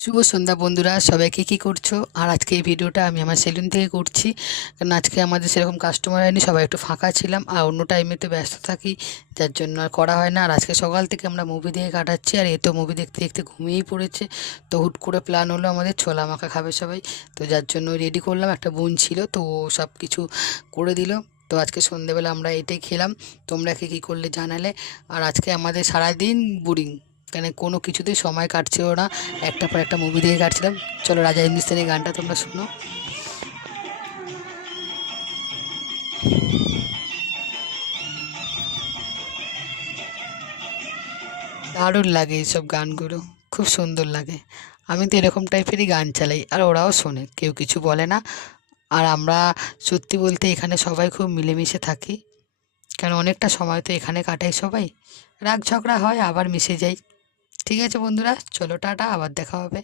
শুভ সন্ধ্যা বন্ধুরা, সবাইকে কি করছো? আর আজকে এই ভিডিওটা আমি আমার সেলুন থেকে করছি, কারণ আজকে আমাদের সেরকম কাস্টমার হয়নি, সবাই একটু ফাঁকা ছিলাম আর অন্য টাইমে তো ব্যস্ত থাকি, যার জন্য আর করা হয় না। আর আজকে সকাল থেকে আমরা মুভি দেখে কাটাচ্ছি, আর এ তো মুভি দেখতে দেখতে ঘুমিয়েই পড়েছে। তো হুট করে প্ল্যান হলো আমাদের ছোলা মাখা খাবে সবাই, তো যার জন্য রেডি করলাম। একটা বোন ছিল, তো ও সব কিছু করে দিল। তো আজকে সন্ধেবেলা আমরা এটাই খেলাম। তোমরা কে কী করলে জানালে। আর আজকে আমাদের সারাদিন বোরিং, কেন কোনো কিছুতেই সময় কাটছিল না, একটার পর একটা মুভি দেখে কাটছিলাম। চলো রাজা হিন্দুস্তানি গানটা তোমরা শুনো। দারুণ লাগে এইসব গানগুলো, খুব সুন্দর লাগে। আমি তো এরকম টাইপেরই গান চালাই, আর ওরাও শোনে, কেউ কিছু বলে না। আর আমরা সত্যি বলতে এখানে সবাই খুব মিলেমিশে থাকি, কারণ অনেকটা সময় তো এখানে কাটাই সবাই। রাগ ঝগড়া হয়, আবার মিশে যাই। ঠিক আছে বন্ধুরা, চলো টাটা, আবার দেখা হবে।